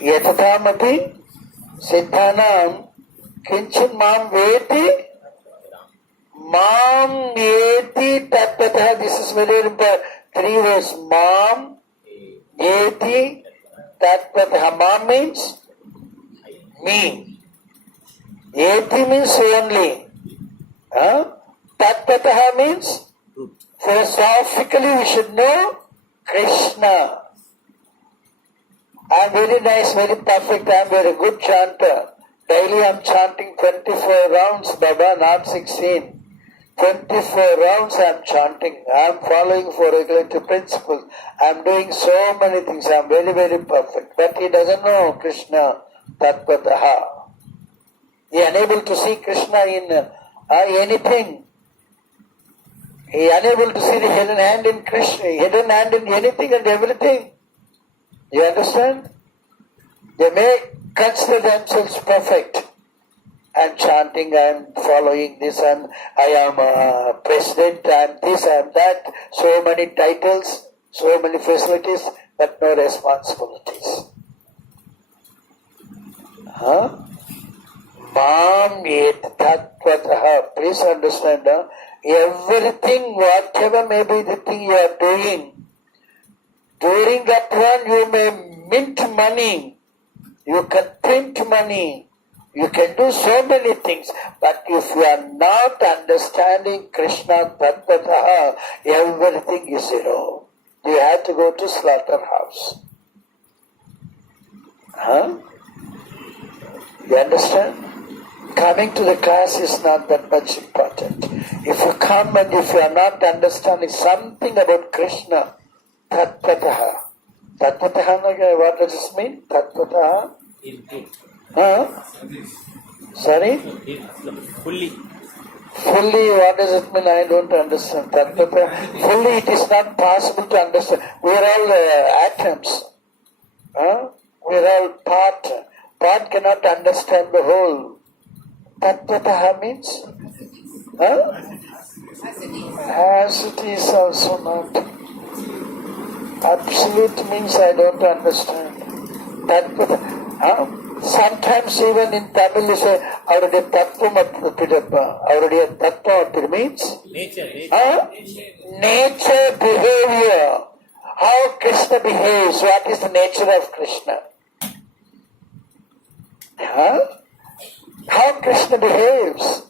yatataamapi siddhanam kinchin mam veti mam yeti tattvatah. This is very important. 3 words. Mam yeti tattvatah. Mam means me. Yeti means only. Tatvatah means philosophically we should know Krishna. I am very nice, very perfect, I am very good chanter. Daily I am chanting 24 rounds, Baba, not 16. 24 rounds I am chanting. I am following 4 regulatory principles. I am doing so many things. I am very, very perfect. But he doesn't know Krishna Tatvattah. He is unable to see Krishna in anything. He is unable to see the hidden hand in Krishna, hidden hand in anything and everything. You understand? They may consider themselves perfect. I am chanting, I am following this, and I am president, I am this, I am that. So many titles, so many facilities, but no responsibilities. Mam yet tattvatah. Please understand, everything, whatever may be the thing you are doing, during that one you may mint money, you can print money, you can do so many things, but if you are not understanding Krishna Tatvattah, everything is zero. You have to go to slaughterhouse. You understand? Coming to the class is not that much important. If you come and if you are not understanding something about Krishna Tatvattah. Tatvattah, what does this mean? Tatvattah? Sorry? Fully. Fully, what does it mean? I don't understand. Tatvattah. Fully, it is not possible to understand. We are all atoms. We are all part. Part cannot understand the whole. Tatvattah means? As it is also not. Absolute means I don't understand. Sometimes even in Tamil you say, already tattva already tattva means? Nature, behavior. How Krishna behaves. What is the nature of Krishna? How Krishna behaves.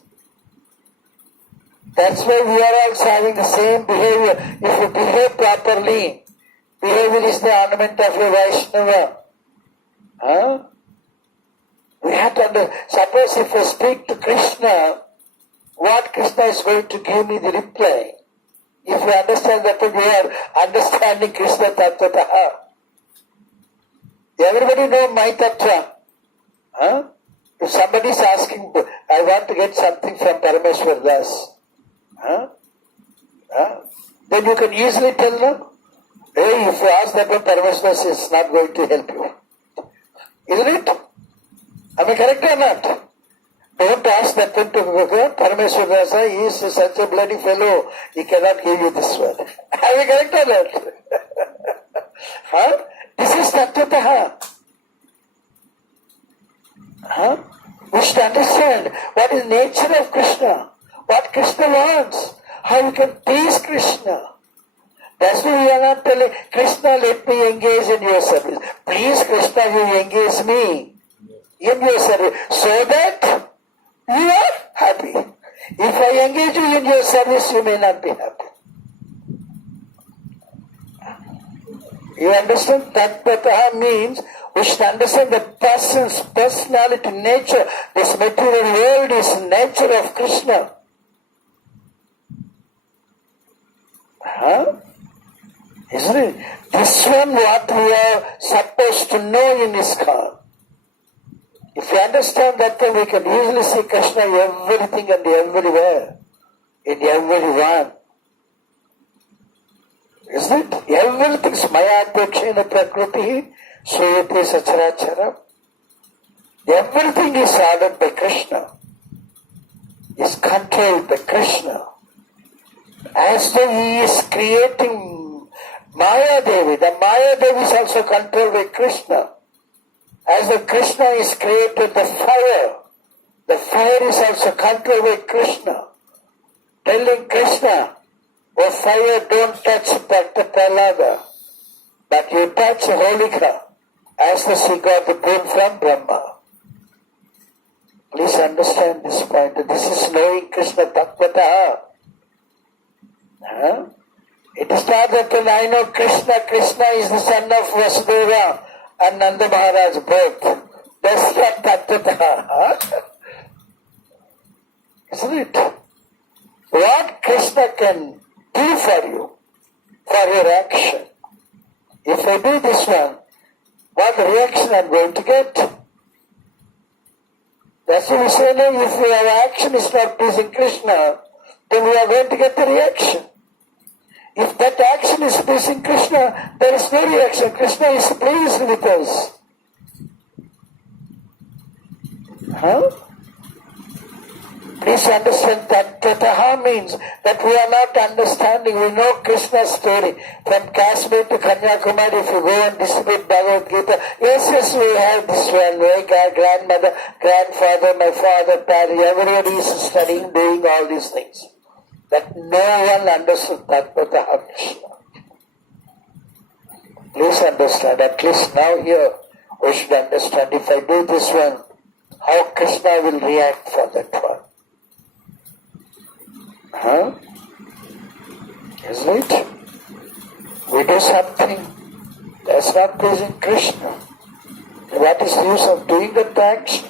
That's why we are also having the same behavior. If you behave properly, behavior is the ornament of your Vaishnava. We have to understand. Suppose if I speak to Krishna, what Krishna is going to give me the reply? If you understand that, we are understanding Krishna Tatvattah. Everybody know my Tattva. If somebody is asking, I want to get something from Parameshwar Das, then you can easily tell them, hey, if you ask that one, Parameshwar Das is not going to help you. Isn't it? Am I correct or not? Don't ask that one to Parameshwar Das, he is such a bloody fellow, he cannot give you this one. Am I correct or not? This is Tatvattah. We should understand what is the nature of Krishna, what Krishna wants, how we can please Krishna. That's why we are not telling Krishna, let me engage in your service. Please Krishna, you engage me in your service so that you are happy. If I engage you in your service, you may not be happy. You understand? Tatvattah means we should understand the person's personality, nature. This material world is nature of Krishna. Isn't it? This one what we are supposed to know in ISKCON. If you understand that, then we can easily see Krishna in everything and everywhere, in everyone. Isn't it? Everything is maya adhyakshena prakriti suyate sacharacharam. Everything is ordered by Krishna, is controlled by Krishna. As though he is creating Maya Devi. The Maya Devi is also controlled by Krishna. As the Krishna is created the fire is also controlled by Krishna. Telling Krishna, oh fire, don't touch Bhakta Prahlada, but you touch Holika, as the she got the boon from Brahma. Please understand this point. This is knowing Krsna Tatvattah. It is not that when I know Krishna is the son of Vasudeva and Nanda Maharaj both. That's not Tatvattah. Isn't it? What Krishna can do for you, for your action. If I do this one, what reaction I'm going to get? That's why we say, no, if our action is not pleasing Krishna, then we are going to get the reaction. If that action is pleasing Krishna, there is no reaction. Krishna is pleased with us. Please understand that Tatvattah means that we are not understanding. We know Krishna's story. From Kashmir to Kanyakumari, if you go and distribute Bhagavad Gita, yes, we have this one. My grandmother, grandfather, my father, parents, everybody is studying, doing all these things. That no one understood Tatvattah Krishna. Please understand, at least now here, we should understand, if I do this one, how Krishna will react for that one. Isn't it? We do something that's not pleasing Krishna. What is the use of doing that action?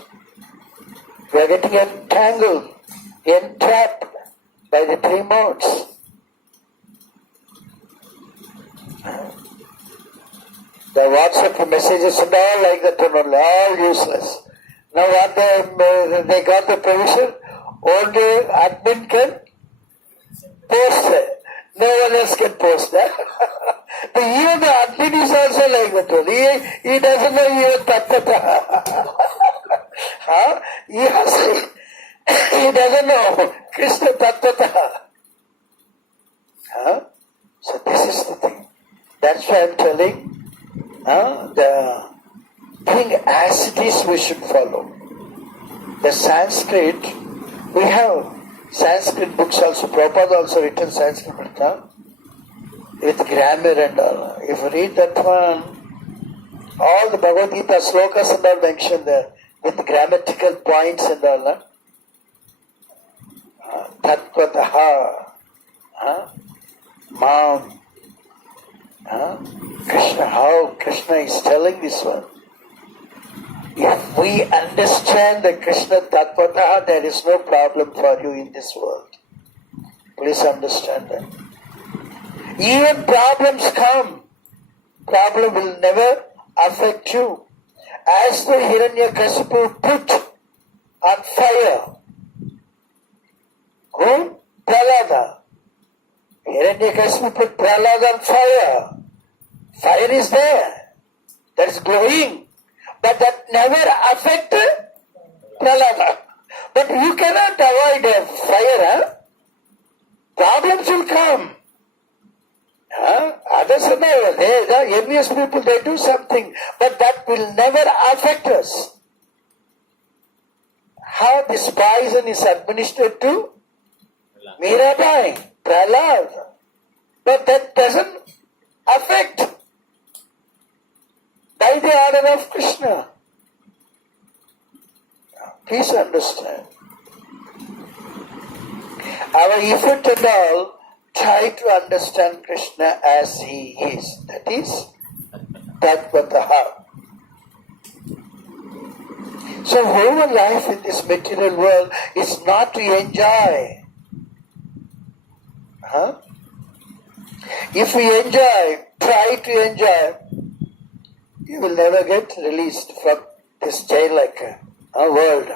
We are getting entangled, entrapped by the three modes. The WhatsApp messages and all like that are all useless. Now what they got the permission, only admin can post it. No one else can post that. Even the admin is also like that. He doesn't know even Tatvattah. He doesn't know Krsna Tatvattah. So this is the thing. That's why I'm telling the thing as it is we should follow. The Sanskrit, we have Sanskrit books also. Prabhupada also written Sanskrit book with grammar and all. If you read that one, all the Bhagavad Gita slokas and all mentioned there with grammatical points and all. Tatvattah, Mam, Krishna, how Krishna is telling this one. If we understand the Krsna Tatvattah, there is no problem for you in this world. Please understand that. Even problems come, problem will never affect you. As the Hiranyakasipu put on fire, who? Prahlada. Hiranyakasipu put Prahlada on fire. Fire is there. That is glowing. But that never affected Prahlada. But you cannot avoid a fire. Problems will come. Others are never. The envious people, they do something. But that will never affect us. How this poison is administered to Mirabai, Prahlad. But that doesn't affect by the order of Krishna. Please understand. Our effort and all, try to understand Krishna as he is. That is Tatvattah. So whole life in this material world is not to enjoy. If we enjoy, try to enjoy, you will never get released from this jail like a world.